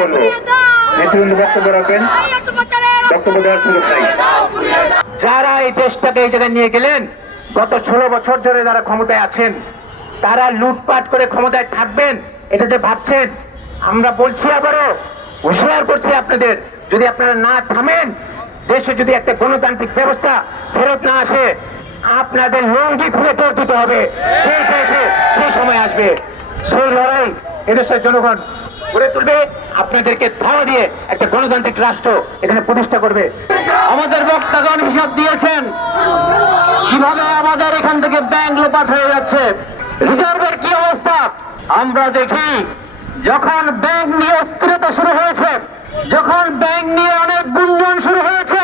বলব নেতৃবৃন্দ বক্তব্য রাখবেন। বক্তব্য দেওয়ার সুযোগ নাই। যারা এই দেশটাকে এই জায়গায় নিয়ে গেলেন, গত ষোলো বছর ধরে যারা ক্ষমতায় আছেন, তারা লুটপাট করে ক্ষমতায় থাকবেন, এটা যে ভাবছেন, আমরা বলছি আবারও, হুঁশিয়ার করছি আপনাদের, যদি আপনারা না থামেন, দেশে যদি একটা গণতান্ত্রিক ব্যবস্থা ফেরত না আসে, আপনাদের লঙ্গি খুলে তোর দিতে হবে। সেই দেশে, সেই সময় আসবে। সেই লড়াই এদেশের জনগণ গড়ে তুলবে। আপনাদেরকে ধাওয়া দিয়ে একটা গণতান্ত্রিক রাষ্ট্র এখানে প্রতিষ্ঠা করবে। আমাদের বক্তাগণ হিসাব দিয়েছেন। কীভাবে আমাদের এখান থেকে ব্যাংক লোপাট হয়ে যাচ্ছে? রিজার্ভের কি অবস্থা? আমরা দেখি, যখন ব্যাংক নিয়ে অস্থিরতা শুরু হয়েছে, যখন ব্যাংক নিয়ে অনেক গুঞ্জন শুরু হয়েছে,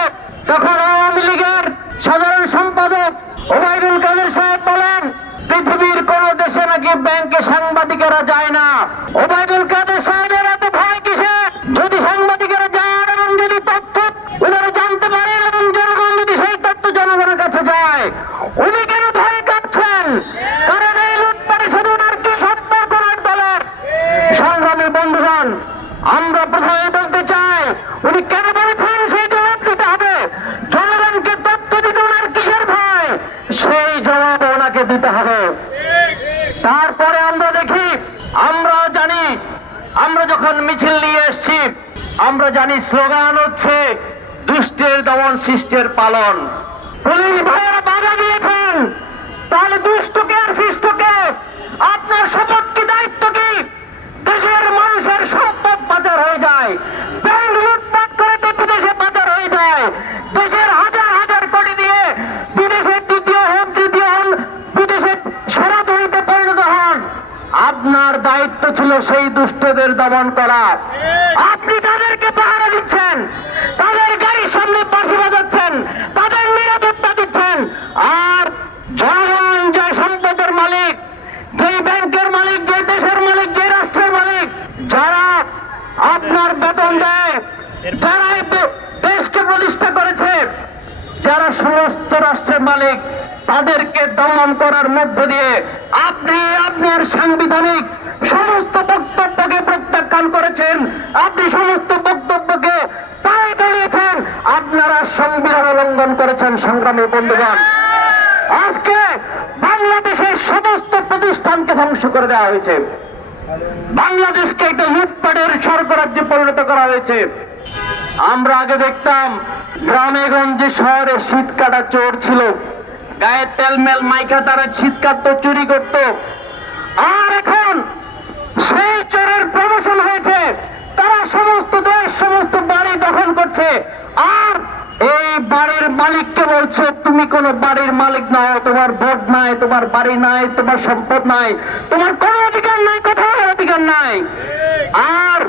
তখন আওয়ামী লীগের সাধারণ সম্পাদক ওবায়দুল কাদের সাহেব বলেন, পৃথিবীর কোন দেশে নাকি ব্যাংকে সাংবাদিকেরা যায় না। ওবায়দুল আমরা প্রথমে বলতে চাই, উনি কেন বলেছেন সেই জবাব দিতে হবে? জনগণকে তথ্য দিতে ওনার কিসের ভয়? সেই জবাব ওনাকে দিতে হবে। তারপরে আমরা দেখি আমরা জানি, আমরা যখন মিছিল নিয়ে এসছি, আমরা জানি স্লোগান হচ্ছে, দুষ্টের দমন শিষ্টের পালন। পুলিশ ভাইয়েরা বাধা দিয়েছেন। তাহলে দুষ্টকে আর শিষ্টকে আপনার শপথ কি দায়িত্ব কি দেশের মানুষের সম্পদ পাচার হয়ে যায় ব্যাংক লুটপাট করে তো বিদেশে পাচার হয়ে যায় দেশের হাজার হাজার কোটি দিয়ে বিদেশের দ্বিতীয় হন তৃতীয় হন বিদেশে সেরা ধরিতে পরিণত হন আপনার দায়িত্ব ছিল সেই দুষ্টদের দমন করা। আপনি তাদেরকে পাহারা দিচ্ছেন, তাদের গাড়ির সামনে বাঁশি বাজাচ্ছেন, তাদের নিরাপত্তা দিচ্ছেন। আর জনগণ যে সম্পদের মালিক, যেই ব্যাংকের মালিক যে দেশের মালিক যে রাষ্ট্রের মালিক, যারা আপনার বেতন দেয়, যারা দেশকে প্রতিষ্ঠা করেছে, যারা সমস্ত রাষ্ট্রের মালিক তাদেরকে দমন করার মধ্য দিয়ে আপনি আপনার সাংবিধানিক সমস্ত বক্তব্যকে প্রত্যাখ্যান করেছেন। আপনি সমস্ত বক্তব্যকে তাই দাঁড়িয়েছেন। আপনারা সংবিধান উল্লঙ্ঘন করেছেন, সংগ্রামী বন্ধুগণ। আজকে বাংলাদেশের সমস্ত প্রতিষ্ঠানকে ধ্বংস করে দেওয়া হয়েছে। বাংলাদেশকে একটা লুটপাটের স্বর্গরাজ্যে পরিণত করা হয়েছে। আমরা আগে দেখতাম, গ্রামে গঞ্জে শহরে শীত কাটা চোর ছিল গায়ে তেলমেল মাইকা তারা শীত কাটতো চুরি করত। আর এখন সেই চোরের প্রমোশন হয়েছে। তারা সমস্ত দেশ, সমস্ত বাড়ি দখল করছে। আর এই বাড়ির মালিককে বলছে, তুমি কোনো বাড়ির মালিক নাও তোমার ভোট নাই, তোমার বাড়ি নাই, তোমার সম্পদ নাই, তোমার কোনো অধিকার নাই, কোথাও অধিকার নাই। আর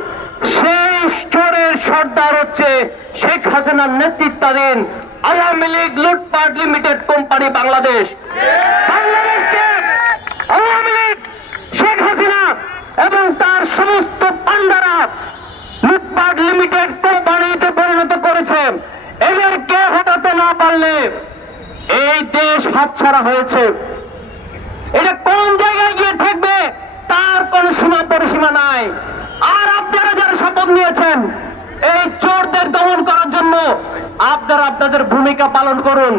সেই চোরের সর্দার হচ্ছে শেখ হাসিনার নেতৃত্বাধীন আওয়ামী লীগ লুটপাট লিমিটেড কোম্পানি বাংলাদেশ। বাংলাদেশকে আওয়ামী লীগ, শেখ হাসিনা এবং তার সমস্ত পান্ডারা লুটপাট লিমিটেড কোম্পানিতে পরিণত করেছে। এদেরকে হটাতে না পারলে এই দেশ হাতছাড়া হয়েছে। এটা কোন জায়গায় গিয়ে ঠেকবে? তার কোন সীমা পরিসীমা নাই। আর আপনারা যারা শপথ নিয়েছেন এই চোরদের দমন করার জন্য আপনারা আপনাদের ভূমিকা পালন করুন।